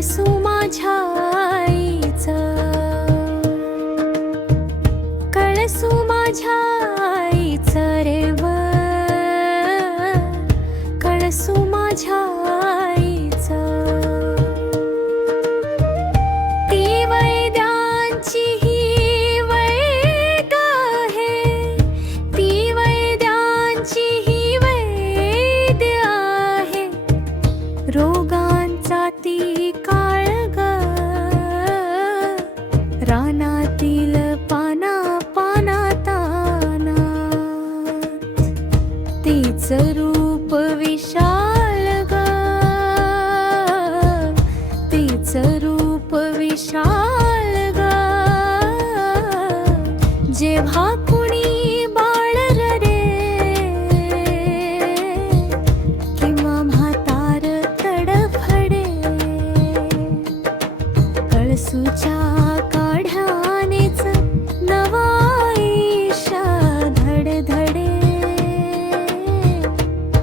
कळसू माझ्या आईचा, कळसू माझ्या आईचा रे व, कळसू माझ्या आईचा. ती वैद्यांची ही वैद आहे, ती वैद्यांची ही वैद आहे. रोगांचा ती काळग, रानातील पाना पानात तीच रूप विशाल ग, तीच रूप विशाल ग. जेव्हा कुणी बाळ रडे किंवा म्हातार तडफडे, कळसूच्या काढ्यानेच नवा आयुष्य धडधडे.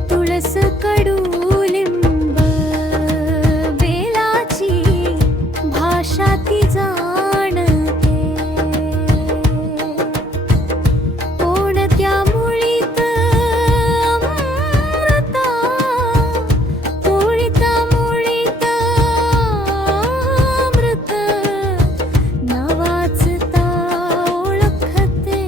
तुळस कडुलिंब बेलाची भाषा ती जाणते. कोणत्या मुळीत अमृता, मुळीत मुळीत अमृत नावाचता ओळखते.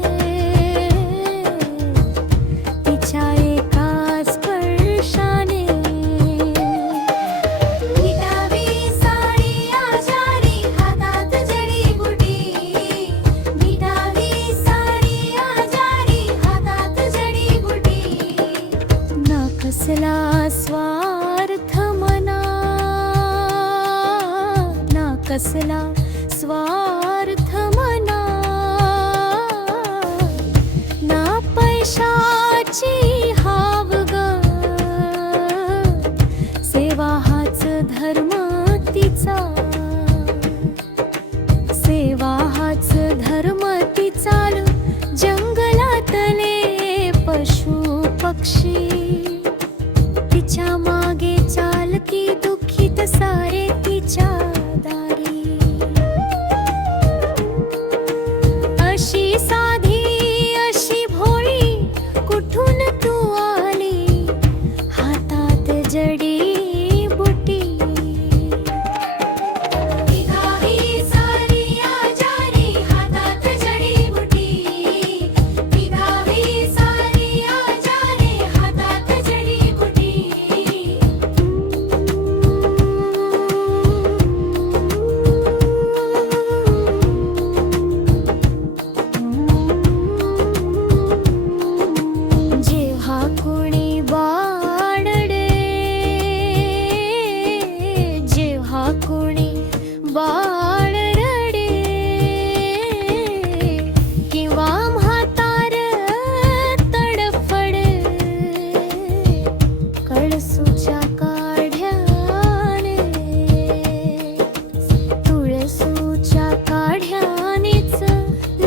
तिच्या एका स्पर्शाने मिटावी सारी आजारी, हातात जडीबुटी. मिटावी सारी आजारी, हातात जडीबुटी. ना कसला स्वार्थ मना, ना कसला स्वार्थ मना. ना पैशाची हाव ग, सेवा हाच धर्म तिचा. सेवा हाच धर्म तिचा. जंगलातले पशु पक्षी तिच्या मागे चालती दुःखित सारे तिच्या दारी. अशी साधी अशी भोळी कुठून तू आली, हातात जडी बुटी. मिटावी सारी आजारी, हातात जडीबुटी. मिटावी सारी आजारी, हातात जडीबुटी. जेव्हा कोणी बाळडे, जेव्हा कोणी बाळ रडे किंवा म्हातार तडफडे, कळसूच्या काढ्याने, तुळसूच्या काढ्यानेच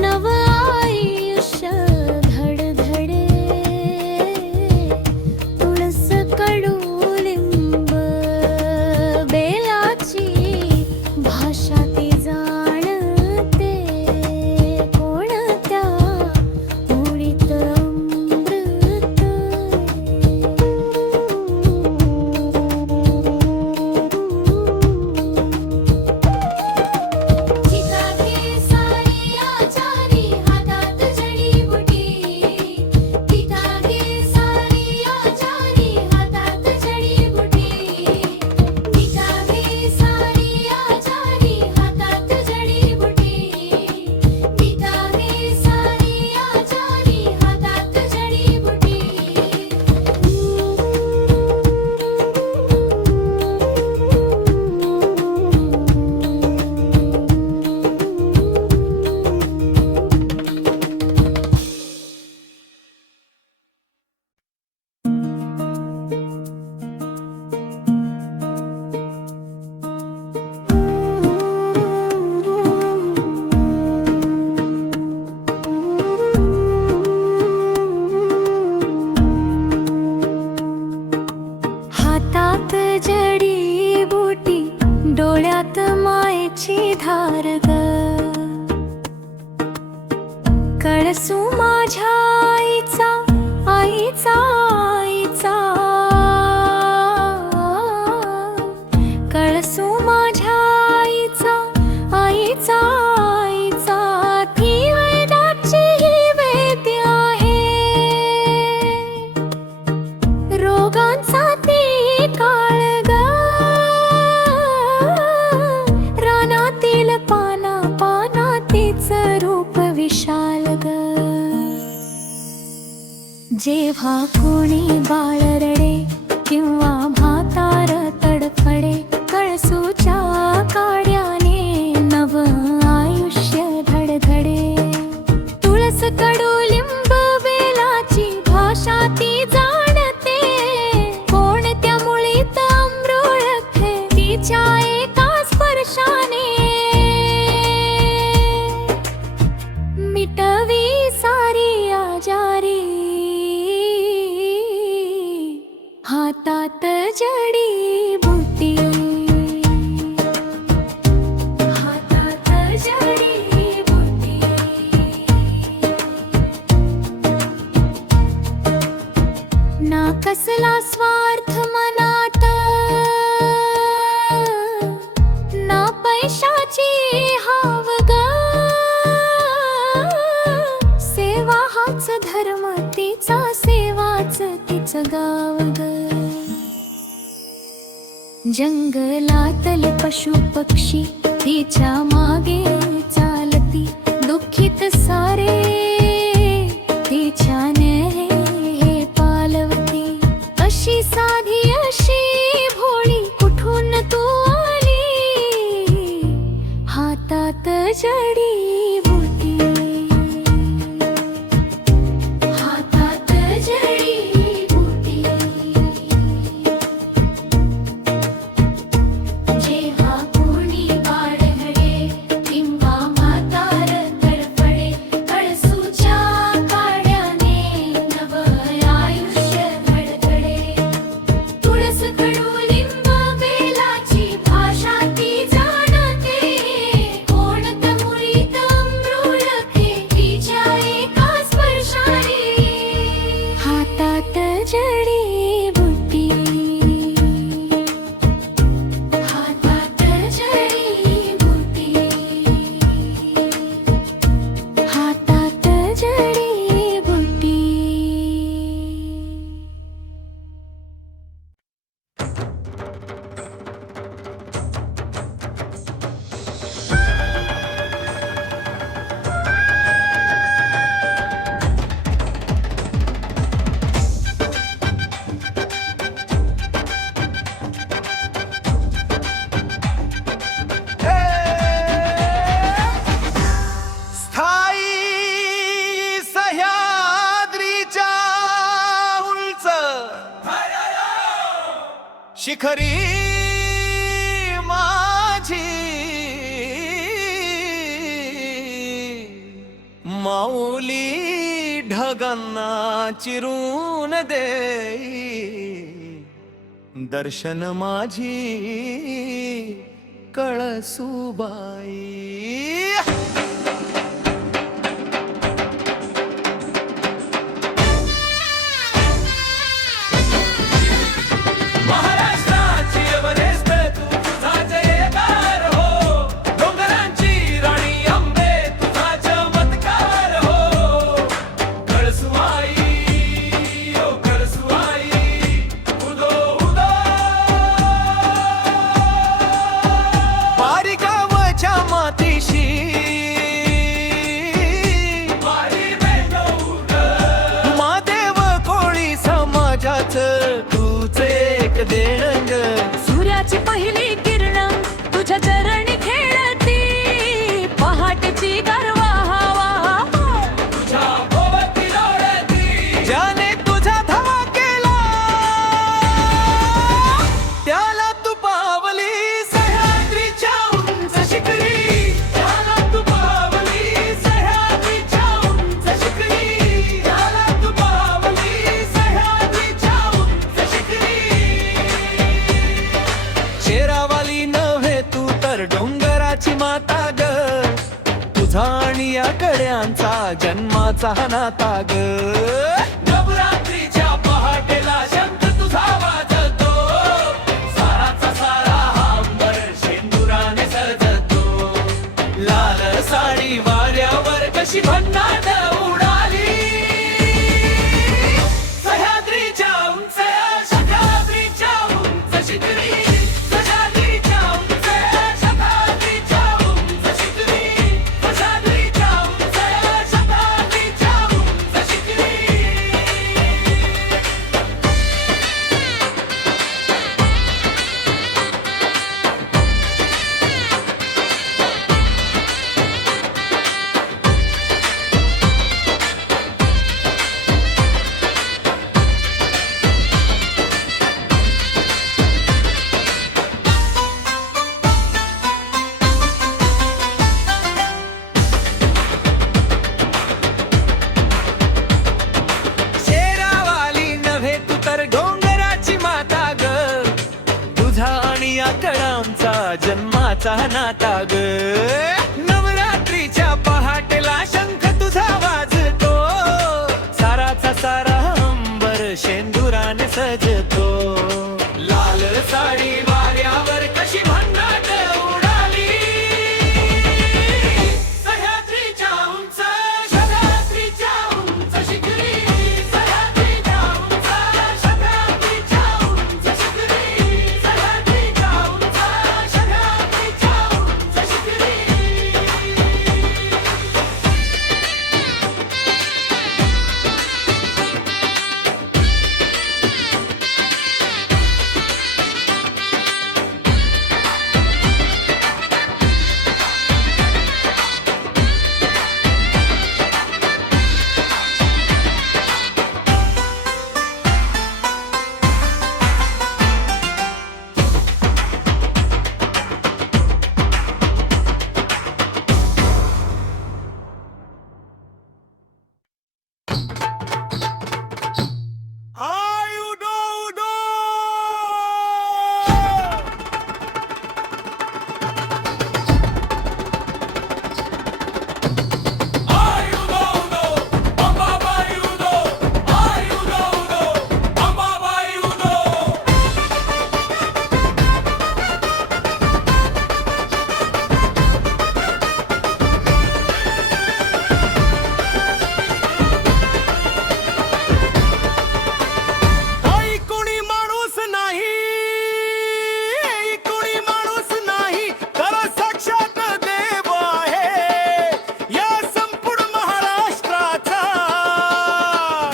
नव आयुष्य धडधडे. तुळस कडुलिंब बेलाची भाषा ती जाणते. कोणत्या मुळीत अमृत. मिटावी सारी आजारी, हातात जडीबुटी. मिटावी सारी आजारी, हातात जडीबुटी. मिटावी सारी आजारी, हातात जडीबुटी. मिटावी सारी आजारी, हातात जडीबुटी. हातात जडीबुटी, डोळ्यात मायेची धार ग, कळसू माझ्या आईचा आईचा आईचा, कळसू माझ्या आईचा आईचा आईचा, ती वेदाची ही वेद्य आहे, रोगांचा ती काळग, रानातील पाना पाना तिचं रूप विशाल ग. जेव्हा कोणी बाळ रडे किंवा म्हातार तडफडे, कळसूच्या काड्याने नव आयुष्य धडधडे. तुळस कडुलिंब बेलाची भाषा ती जाणते, कोणत्या मुळीत अमृळते तिच्या एका स्पर्शाने, मिटवी सारी आजारी, हातात जडी बुटी, हातात जडी बुटी. ना कसला स्वार्थ मनात, ना पैशाची हाव ग, सेवा हाच धर्म तिचा, सेवाच तिचं गाव ग. जंगलातले पशु पक्षी तिच्या मागे चालती, दुःखित सारे तिच्याने हे पालवती. अशी साधी अशी भोळी कुठून तू आली, हातात जडी बुटी, हातात जडी बुटी. जेव्हा कोणी बाळ रडे किंवा म्हातार तडफडे, कळसूच्या काड्याने नव आयुष्य धडधडे. तुळस कडुलिंब बेलाची भाषा ती जाणते, कोणत्या मुळीत अमृळते तिच्या एका स्पर्शाने, हातात जडी बुटी, हातात जडी बुटी, हातात जडी बुटी. स्थायी सह्याद्रीच्या उंच शिखरी माझी माऊली ढगांना चिरून देई, दर्शन माझी कळसूबाई. महाराष्ट्राची एव्हरेस्ट तू तुझा जयकार हो, डोंगरांची राणी अंबे तुझा चमत्कार हो. कळसूबाई ओ कळसूबाई, उदो उदो. पारी गावच्या मातीशी कड्यांचा जन्माचा नाता ग नवरात्रीच्या पहाटेला शंख तुझा वाजतो साराचा सारा अंबर शेंदुराने सजतो लाल साडी वाऱ्यावर कशी भन्नाट उडाली सह्याद्रीच्या उंच शताद्रीच्या उंच शिखरी सह्याद्रीच्या उंच शताद्रीच्या उंच शिखरी सह्याद्रीच्या उंच शताद्रीच्या उंच शिखरी शेरावाली नव्हे तू तर डोंगराची माता ग तुझा आणि आकडांचा जन्माचा नाता ग नवरात्रीच्या पहाटेला शंख तुझा वाजतो साराचा सारा अंबर शेंदुराने सजतो लाल साडी वाऱ्यावर कशी भन्नाट उडाली सह्याद्रीच्या उंच शताद्रीच्या उंच शिखरी सह्याद्रीच्या उंच शताद्रीच्या उंच शिखरी सह्याद्रीच्या उंच शताद्रीच्या उंच शिखरी आई कोणी माणूस नाही कोणी माणूस नाही तर साक्षात देव आहे या संपूर्ण महाराष्ट्राचा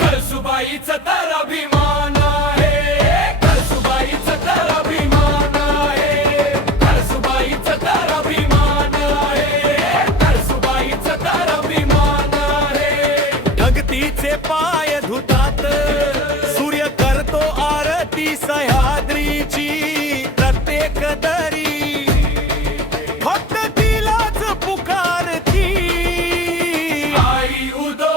कळसुबाईचा तर अभिमान आहे कळसुबाईचा तर अभिमान आहे कळसुबाईचा तर अभिमान आहे कळसुबाईचा तर अभिमान आहे ढगतीचे पाय धुतात सूर्य करतो आरती सह्याद्रीची प्रत्येक दरी फक्त तिलाच पुकारती आई उदो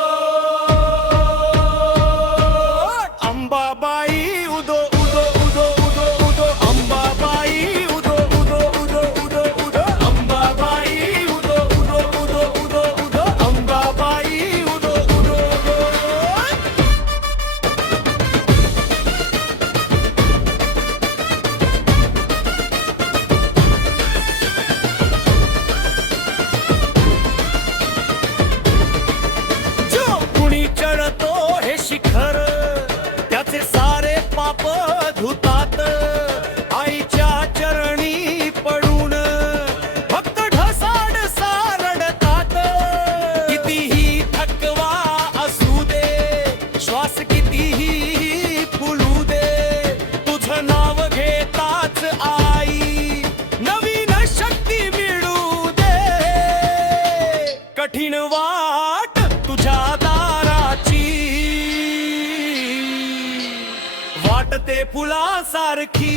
अंबाबाई उदो उदो उदो उदो उदो अंबाबाई उदो उदो उदो उदो उदो अंबाबाई उदो उदो उदो उदो उदो अंबाबाई उदो उदो उदो जो कुणी चढतो हे शिखर त्याचे सारे पाप धुतात आईच्या चरणी पडून फक्त ढसाड सारडतात कितीही थकवा असू दे श्वास कितीही फुलू दे तुझं नाव घेताच आई नवीन शक्ती मिळू दे कठीण वाट तुझ्या दाराची वाटते फुलासारखी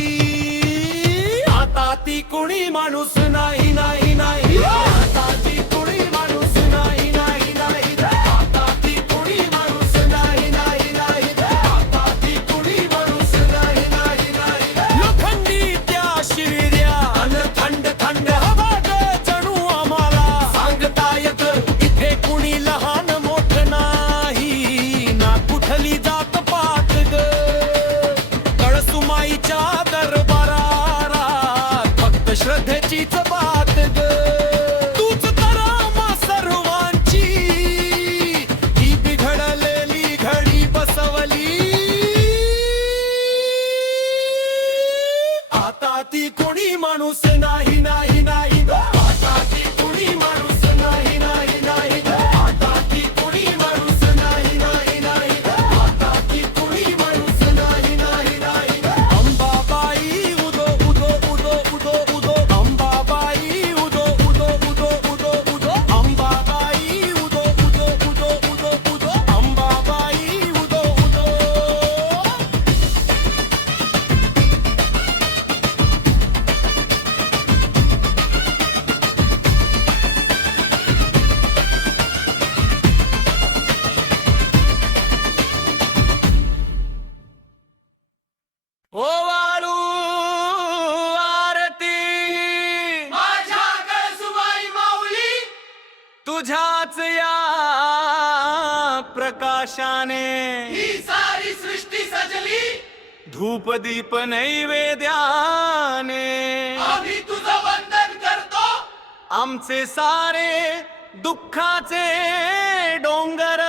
आता ती कुणी माणूस नाही नाही नाही आता ती कुणी माणूस नाही नाही नाही आता ती कुणी माणूस नाही नाही नाही आता ती कुणी माणूस नाही नाही नाही लोखंडी त्या शिर्या अन थंड थंड हवा ग जणू आम्हाला सांगता येत इथे कुणी हीच बात ग तूच तर आम्हा सर्वांची ही बिघडलेली घडी बसवली आता ती कोणी माणूस नाही नाही नाही ग. आता ती कोणी माणूस नाही नाही नाही ग. आता ती कोणी माणूस नाही नाही नाही ग. आता ती कोणी माणूस नाही नाही नाही ग. अंबाबाई उदो उदो उदो उदो उदो अंबाबाई उदो उदो उदो उदो उदो अंबाबाई उदो उदो उदो उदो उदो अंबाबाई उदो उदो ओ वाळू आरती माझ्या कळसुबाई माऊली तुझ्याच या प्रकाशाने ही सारी सृष्टी सजली धूप दीप नैवेद्याने आम्ही तुझं वंदन करतो आमचे सारे दुःखाचे डोंगर